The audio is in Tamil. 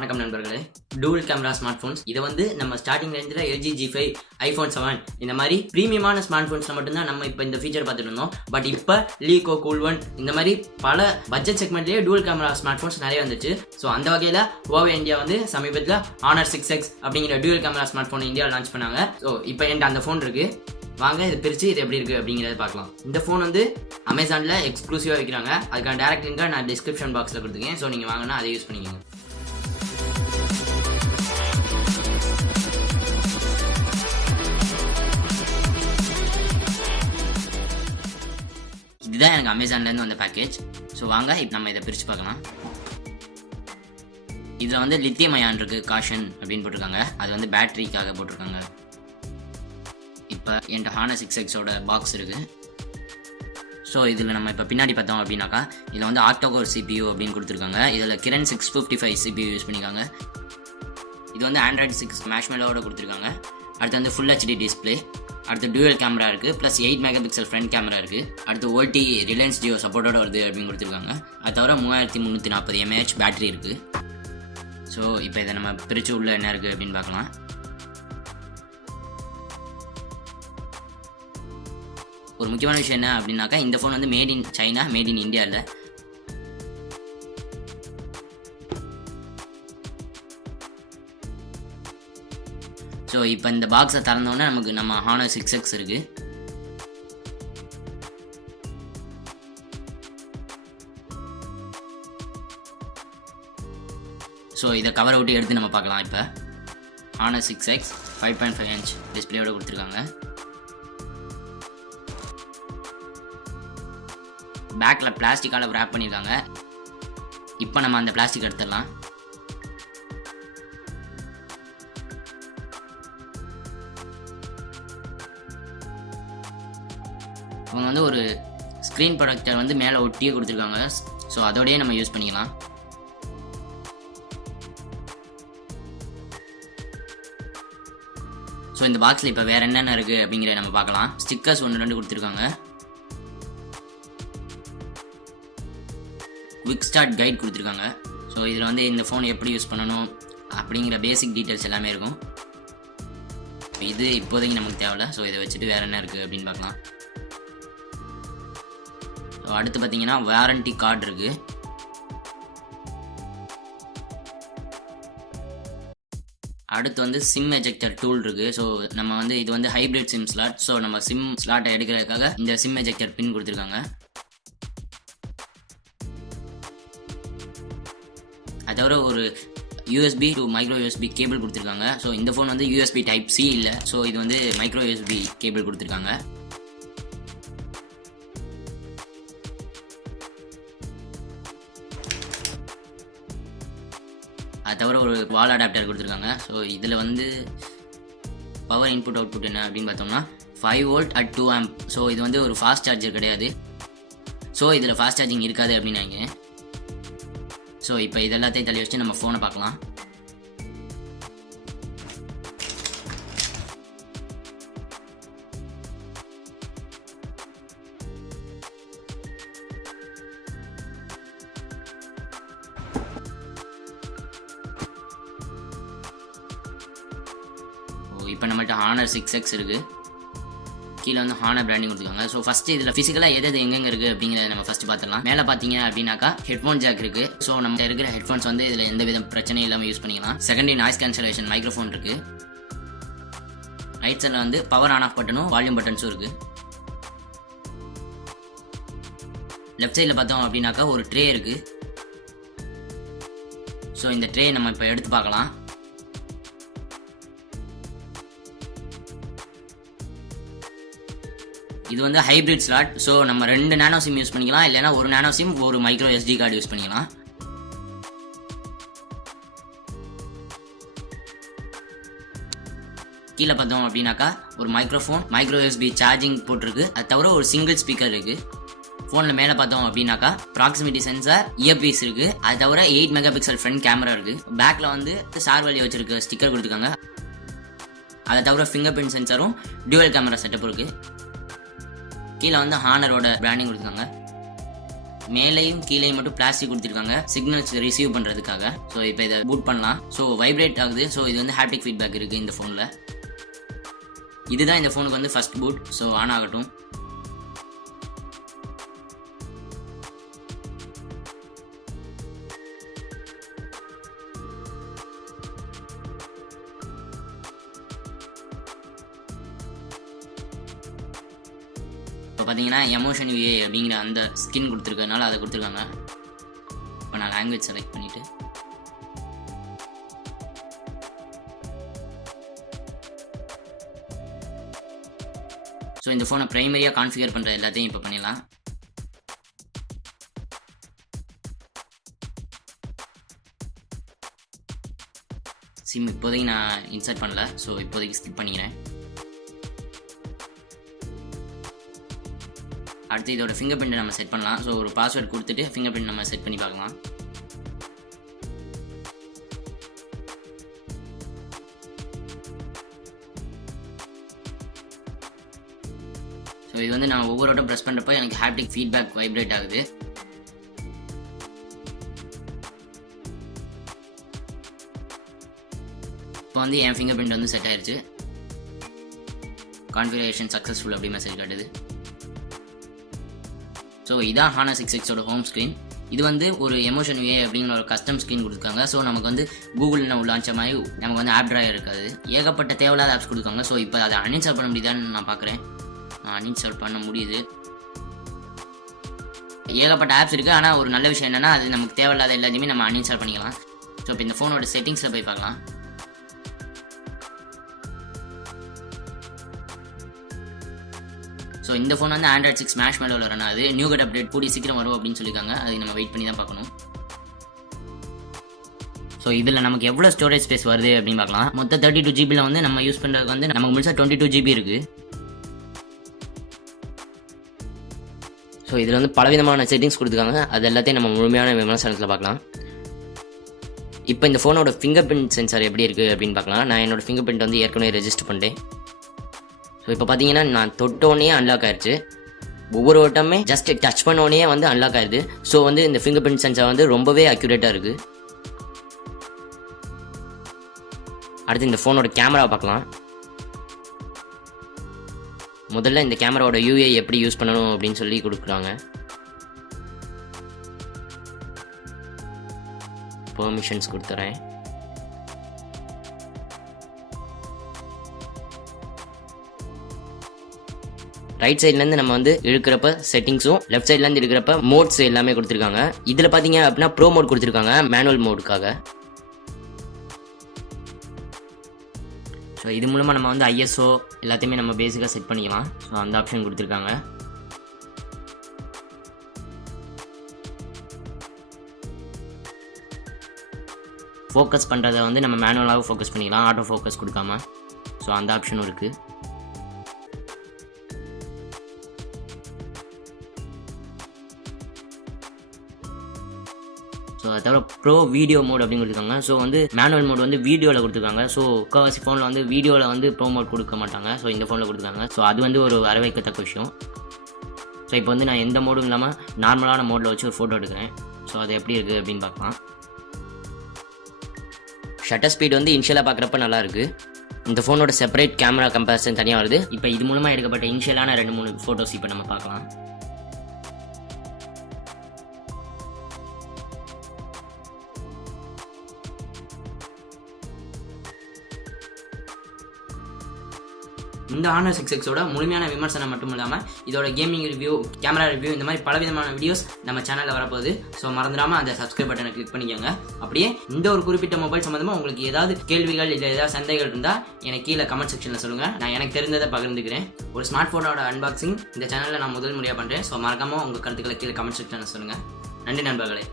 வணக்கம் நண்பர்களே. டூல் கேமரா ஸ்மார்ட் ஃபோன்ஸ் இதை வந்து நம்ம ஸ்டார்டிங் ரேஞ்சில் LG G five iPhone seven இந்த மாதிரி ப்ரீமியமான ஸ்மார்ட் ஃபோன்ஸில் மட்டும்தான் நம்ம இப்போ இந்த ஃபீச்சர் பார்த்துட்டு இருந்தோம். பட் இப்போ லீகோ கூல் ஒன் இந்த மாதிரி பல பட்ஜெட் செக்மெண்ட்லேயே டூல் கேமரா ஸ்மார்ட் ஃபோன்ஸ் நிறைய வந்துச்சு. ஸோ அந்த வகையில் ஓவே இந்தியா வந்து சமீபத்தில் ஆனர் சிக்ஸ் எக்ஸ் அப்படிங்கிற டூல் கேமரா ஸ்மார்ட் ஃபோன் இந்தியாவில் லான்ச் பண்ணாங்க. ஸோ இப்போ என்கிட்ட அந்த ஃபோன் இருக்குது வாங்க இது பிரித்து இது எப்படி இருக்குது அப்படிங்கிறத பார்க்கலாம். இந்த ஃபோன் வந்து அமேசானில் எக்ஸ்க்ளூசிவாக விற்கிறாங்க அதுக்கான டேரக்ட் லிங்காக நான் டிஸ்கிரிப்ஷன் பாக்ஸில் கொடுத்துருக்கேன் ஸோ நீங்கள் வாங்கினா அதை யூஸ் பண்ணிக்கோங்க. இதுதான் எனக்கு அமேசான்லேருந்து வந்த பேக்கேஜ் ஸோ வாங்க இப்போ நம்ம இதை பிரித்து பார்க்கலாம். இதில் வந்து லித்தியம் அயான் இருக்குது காஷன் அப்படின்னு போட்டிருக்காங்க. அது வந்து பேட்டரிக்காக போட்டிருக்காங்க. இப்போ என்கிட்ட ஹான சிக்ஸ் எக்ஸோட பாக்ஸ் இருக்குது ஸோ இதில் நம்ம இப்போ பின்னாடி பார்த்தோம் அப்படின்னாக்கா இதில் வந்து ஆக்டோகோர் சிபியூ அப்படின்னு கொடுத்துருக்காங்க. இதில் Kirin six fifty five CPU use பண்ணியிருக்காங்க இது வந்து ஆண்ட்ராய்டு சிக்ஸ் மேஷ்மெலோட கொடுத்துருக்காங்க. அடுத்து வந்து ஃபுல் ஹெச்டி டிஸ்பிளே அடுத்து டூயல் கேமரா இருக்குது plus eight mega pixel front camera இருக்குது அடுத்து ஓல்டி ரிலையன்ஸ் ஜியோ சப்போர்ட்டோட வருது அப்படின்னு கொடுத்துருக்காங்க. அது தவிர மூவாயிரத்தி முந்நூற்றி நாற்பது எம்ஏஹெச் பேட்டரி இருக்குது ஸோ இப்போ இதை நம்ம பிரித்து உள்ள என்ன இருக்குது அப்படின்னு பார்க்கலாம். ஒரு முக்கியமான விஷயம் என்ன அப்படின்னாக்கா இந்த ஃபோன் வந்து made in China made in India இல்லை. ஸோ இப்போ இந்த பாக்ஸை திறந்தோடனே நமக்கு நம்ம ஹானர் சிக்ஸ் எக்ஸ் இருக்குது ஸோ இதை கவர் அவுட்டி எடுத்து நம்ம பார்க்கலாம் இப்போ. Honor six X five point five inch டிஸ்பிளேயோட கொடுத்துருக்காங்க. பேக்கில் பிளாஸ்டிக்கால் ரேப் பண்ணியிருக்காங்க இப்போ நம்ம அந்த பிளாஸ்டிக் எடுத்துடலாம். அவங்க வந்து ஒரு ஸ்க்ரீன் ப்ரொடக்டர் வந்து மேலே ஒட்டியே கொடுத்துருக்காங்க. ஸோ அதோடயே நம்ம யூஸ் பண்ணிக்கலாம். ஸோ இந்த பாக்ஸில் இப்போ வேறு என்னென்ன இருக்குது அப்படிங்கிறத நம்ம பார்க்கலாம். ஸ்டிக்கர்ஸ் ஒன்று ரெண்டு கொடுத்துருக்காங்க. குவிக் ஸ்டார்ட் கைட் கொடுத்துருக்காங்க. ஸோ இதில் வந்து இந்த ஃபோன் எப்படி யூஸ் பண்ணணும் அப்படிங்கிற பேசிக் டீட்டெயில்ஸ் எல்லாமே இருக்கும். இது இப்போதைக்கு நமக்கு தேவையில்ல. ஸோ இதை வச்சுட்டு வேறு என்ன இருக்குது அப்படின்னு பார்க்கலாம். ஸோ அடுத்து பார்த்தீங்கன்னா வாரண்டி கார்டு இருக்குது அடுத்து வந்து சிம் எஜெக்டர் டூல் இருக்கு. ஸோ நம்ம வந்து இது வந்து ஹைபிரிட் சிம் ஸ்லாட் ஸோ நம்ம சிம் ஸ்லாட்டை எடுக்கிறதுக்காக இந்த சிம் எஜெக்டர் பின் கொடுத்துருக்காங்க. அது தவிர ஒரு USB to micro USB cable கொடுத்துருக்காங்க. ஸோ இந்த ஃபோன் வந்து யூஎஸ்பி டைப் சி இல்லை. ஸோ இது வந்து மைக்ரோ யூஎஸ்பி கேபிள் கொடுத்துருக்காங்க. தவிர ஒரு வால் அடாப்டர் கொடுத்துருக்காங்க. ஸோ இதில் வந்து பவர் இன்புட் அவுட்புட் என்ன அப்படின்னு பார்த்தோம்னா five volt at two amp so இது வந்து ஒரு ஃபாஸ்ட் சார்ஜர் கிடையாது. ஸோ இதில் ஃபாஸ்ட் சார்ஜிங் இருக்காது அப்படின்னு நினைக்கிறேன். ஸோ இப்போ இதெல்லாத்தையும் தள்ளி வச்சு நம்ம ஃபோனை பார்க்கலாம். இப்போ நம்மள்ட்ட ஹானர் சிக்ஸ் எக்ஸ் இருக்குது கீழே வந்து ஹானர் பிராண்டிங் கொடுத்துருக்காங்க. ஸோ ஃபஸ்ட்டு இதில் ஃபிசிக்கலாக எது எது எங்கெங்க இருக்குது அப்படிங்கிறத நம்ம ஃபஸ்ட்டு பார்த்துக்கலாம் மேலே பார்த்தீங்க அப்படின்னாக்கா ஹெட்ஃபோன் ஜாக் இருக்குது ஸோ நம்ம இருக்கிற ஹெட்ஃபோன்ஸ் வந்து இதில் எந்த வித பிரச்சனையும் இல்லாமல் யூஸ் பண்ணிக்கலாம். செகண்டரி நாய்ஸ் கேன்சலேஷன் மைக்ரோஃபோன் இருக்குது ரைட் சைடில் வந்து பவர் ஆன் ஆஃப் பட்டனும் வால்யூம் பட்டன்ஸும் இருக்குது லெஃப்ட் சைடில் பார்த்தோம் அப்படின்னாக்கா ஒரு ட்ரே இருக்குது ஸோ இந்த ட்ரே நம்ம இப்போ எடுத்து பார்க்கலாம். இது வந்து ஹைபிரிட் ஸ்லாட் ஸோ நம்ம ரெண்டு நேனோ சிம் யூஸ் பண்ணிக்கலாம். இல்லைனா ஒரு நேனோ சிம் ஒரு மைக்ரோ எஸ்டி கார்டு யூஸ் பண்ணிக்கலாம். கீழே பார்த்தோம் அப்படின்னாக்கா ஒரு மைக்ரோஃபோன் மைக்ரோ எஸ்பி சார்ஜிங் போட்டிருக்கு. அது தவிர ஒரு சிங்கிள் ஸ்பீக்கர் இருக்கு. ஃபோனில் மேலே பார்த்தோம் அப்படின்னாக்கா ப்ராக்சிமிட்டி சென்சார் இயர்பீஸ் இருக்கு. அது தவிர eight mega pixel front camera இருக்கு பேக்கில் வந்து சார் வழி வச்சிருக்க ஸ்டிக்கர் கொடுத்துருக்காங்க. அதை தவிர ஃபிங்கர் பிரிண்ட் சென்சாரும் டியூவல் கேமரா செட்டப் இருக்குது கீழே வந்து ஹானரோட பிராண்டிங் கொடுத்துருக்காங்க. மேலேயும் கீழேயும் மட்டும் பிளாஸ்டிக் கொடுத்துருக்காங்க. சிக்னல்ஸ் ரிசீவ் பண்ணுறதுக்காக ஸோ இப்போ இதை பூட் பண்ணலாம். ஸோ வைப்ரேட் ஆகுது. ஸோ இது வந்து ஹாப்டிக் ஃபீட்பேக் இருக்குது இந்த ஃபோனில் இதுதான் இந்த ஃபோனுக்கு வந்து ஃபர்ஸ்ட் பூட் ஸோ ஆன் ஆகட்டும். பார்த்தீங்கன்னா எமோஷன் யூஏ அப்படிங்கிற அந்த ஸ்கின் கொடுத்துருக்கறனால அதை கொடுத்துருக்காங்க. இப்போ நான் லாங்குவேஜ் செலக்ட் பண்ணிவிட்டு ஸோ இந்த ஃபோனை ப்ரைமரியாக கான்ஃபிகர் பண்ணுற எல்லாத்தையும் இப்போ பண்ணிடலாம். சிம் இப்போதைக்கு நான் இன்சர்ட் பண்ணல. ஸோ இப்போதைக்கு ஸ்கிப் பண்ணிக்கிறேன். அடுத்து இதோட ஃபிங்கர் பிரிண்ட்டை நம்ம செட் பண்ணலாம். ஸோ ஒரு பாஸ்வேர்ட் கொடுத்துட்டு ஃபிங்கர் பிரிண்ட் நம்ம செட் பண்ணி பார்க்கலாம். ஸோ இது வந்து நான் ஒவ்வொரு வாட்டம் ப்ரெஸ் பண்ணுறப்போ எனக்கு ஹாப்டிக் ஃபீட்பேக் வைப்ரேட் ஆகுது. இப்போ வந்து என் ஃபிங்கர் பிரிண்ட் வந்து செட் ஆயிடுச்சு கான்ஃபிகரேஷன் சக்ஸஸ்ஃபுல் அப்படி மெசேஜ் காட்டுது. ஸோ இதான் ஹானா சிக்ஸ் எக்ஸோட ஹோம் ஸ்க்ரீன் இது வந்து ஒரு எமோஷன் வே அப்படிங்கிற ஒரு கஸ்டம் ஸ்க்ரீன் கொடுத்துருக்காங்க. ஸோ நமக்கு வந்து கூகுளில் லான்ச்ச மாதிரி நமக்கு வந்து ஆப் ட்ராயர் இருக்காது. ஏகப்பட்ட தேவையில்லாத ஆப்ஸ் கொடுக்காங்க ஸோ இப்போ அதை அன்இன்ஸ்டால் பண்ண முடியுதான்னு நான் பார்க்குறேன். நான் அன்இன்ஸ்டால் பண்ண முடியுது. ஏகப்பட்ட ஆப்ஸ் இருக்குது ஆனால் ஒரு நல்ல விஷயம் என்னென்னா அது நமக்கு தேவையில்லாத எல்லாத்தையுமே நம்ம அன்இன்ஸ்டால் பண்ணிக்கலாம். ஸோ இப்போ இந்த ஃபோனோட செட்டிங்ஸில் போய் பார்க்கலாம். ஸோ இந்த ஃபோன் வந்து ஆண்ட்ராய்ட் சிக்ஸ் மேஷ் மேலே ரன் ஆகுது நியூ கட் அப்டேட் கூடி சீக்கிரம் வரும் அப்படின்னு சொல்லியிருக்காங்க. அது நம்ம வெயிட் பண்ணி தான் பார்க்கணும். ஸோ இதில் நமக்கு எவ்வளோ ஸ்டோரேஜ் ஸ்பேஸ் வருது அப்படின்னு பார்க்கலாம். மொத்தம் தேர்ட்டி டூ ஜிபியில் வந்து நம்ம யூஸ் பண்ணுறதுக்கு வந்து நமக்கு முழுசாக டுவெண்ட்டி டூ ஜிபி இருக்குது ஸோ இதில் வந்து பலவிதமான செட்டிங்ஸ் கொடுத்துருக்காங்க. அது எல்லாத்தையும் நம்ம முழுமையான விமர்சனத்தில் பார்க்கலாம். இப்போ இந்த ஃபோனோட ஃபிங்கர் பிரிண்ட் சென்சார் எப்படி இருக்குது அப்படின்னு பார்க்கலாம். நான் என்னோட ஃபிங்கர் பிரிண்ட் வந்து ஏற்கனவே ரெஜிஸ்டர் பண்ணிட்டேன். இப்போ பார்த்தீங்கன்னா நான் தொட்டோடனே அன்லாக் ஆயிடுச்சு ஒவ்வொரு வட்டமே ஜஸ்ட் டச் பண்ணோடனே வந்து அன்லாக் ஆயிடுது ஸோ வந்து இந்த ஃபிங்கர் பிரிண்ட் சென்சார் வந்து ரொம்பவே அக்யூரேட்டாக இருக்குது அடுத்து இந்த ஃபோனோட கேமரா பார்க்கலாம் முதல்ல இந்த கேமராவோட யூஏ எப்படி யூஸ் பண்ணணும் அப்படின்னு சொல்லி கொடுக்குறாங்க. பெர்மிஷன்ஸ் கொடுத்துறேன். ரைட் சைட்லேருந்து நம்ம வந்து இழுக்கிறப்ப செட்டிங்ஸும் லெஃப்ட் சைட்லேருந்து இருக்கிறப்ப மோட்ஸ் எல்லாமே கொடுத்துருக்காங்க. இதில் பார்த்தீங்க அப்படின்னா ப்ரோ மோட் கொடுத்துருக்காங்க மேனுவல் மோடுக்காக ஸோ இது மூலமாக நம்ம வந்து ஐஎஸ்ஓ எல்லாத்தையுமே நம்ம பேசிக்காக செட் பண்ணிக்கலாம். ஸோ அந்த ஆப்ஷன் கொடுத்துருக்காங்க. ஃபோக்கஸ் பண்ணுறத வந்து நம்ம மேனுவலாக ஃபோக்கஸ் பண்ணிக்கலாம். ஆட்டோ ஃபோக்கஸ் கொடுக்காம. ஸோ அந்த ஆப்ஷனும் இருக்குது ஸோ அதை தவிர ப்ரோ வீடியோ மோட் அப்படின்னு கொடுத்துருக்காங்க. ஸோ வந்து மேனுவல் மோட் வந்து வீடியோவில் கொடுத்துருக்காங்க. ஸோ முக்கால்வாசி ஃபோனில் வந்து வீடியோவில் வந்து ப்ரோ மோட் கொடுக்க மாட்டாங்க. ஸோ இந்த ஃபோனில் கொடுத்துருக்காங்க. ஸோ அது வந்து ஒரு வரவேற்கத்தக்க விஷயம். ஸோ இப்போ வந்து நான் எந்த மோடும் இல்லாமல் நார்மலான மோடில் வச்சு ஒரு ஃபோட்டோ எடுக்கிறேன். ஸோ அது எப்படி இருக்குது அப்படின்னு பார்க்கலாம். ஷட்டர் ஸ்பீட் வந்து இன்ஷியலாக பார்க்குறப்ப நல்லாயிருக்கு இந்த ஃபோனோட செப்பரேட் கேமரா கம்பேரிசன் தனியாக வருது. இப்போ இது மூலமாக எடுக்கப்பட்ட இன்ஷியலான ரெண்டு மூணு ஃபோட்டோஸ் இப்போ நம்ம பார்க்கலாம். இந்த ஆனர் சிக்ஸ் எக்ஸோட முழுமையான விமர்சனம் மட்டும் இல்லாமல் இதோட கேமிங் ரிவ்யூ கேமரா ரிவ்யூ இந்த மாதிரி பலவிதமான வீடியோஸ் நம்ம சேனலில் வரப்போகுது. ஸோ மறந்துடாமல் அந்த சப்ஸ்கிரைப் பட்டனை கிளிக் பண்ணிக்கோங்க. அப்படியே இந்த ஒரு குறிப்பிட்ட மொபைல் சம்மந்தமாக உங்களுக்கு ஏதாவது கேள்விகள் இல்லை ஏதாவது சந்தைகள் இருந்தால் எனக்கு கீழே கமெண்ட் செக்ஷனில் சொல்லுங்கள் நான் எனக்கு தெரிந்ததை பகிர்ந்துக்கிறேன். ஒரு ஸ்மார்ட் ஃபோனோட அன்பாக்சிங் இந்த சேனலில் நான் முதல் முறையாக பண்ணுறேன் ஸோ மறக்காமல் உங்கள் கருத்துக்களை கீழே கமெண்ட் செக்ஷனில் சொல்லுங்கள் நன்றி நண்பர்களே.